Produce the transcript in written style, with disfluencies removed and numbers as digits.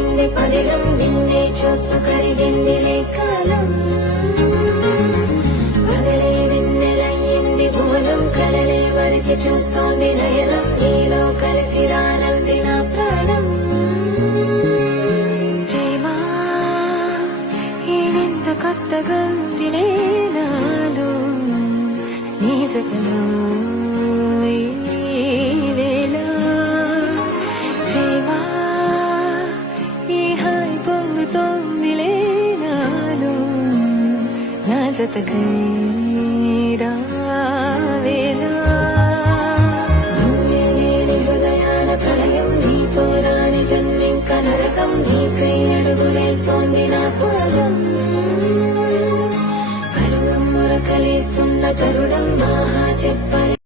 కలిగింది పదిలం నిన్నే చూస్తూ కరిగింది కాలం పగలే వెన్నెలయ్యింది భువనం కలలే వరిచి చూస్తోంది నయనం నీలో కలిసి రానంది నా ప్రాణం ప్రేమ ఈ వింత కొత్తగా దినే నాడు నీ జతలో जतकई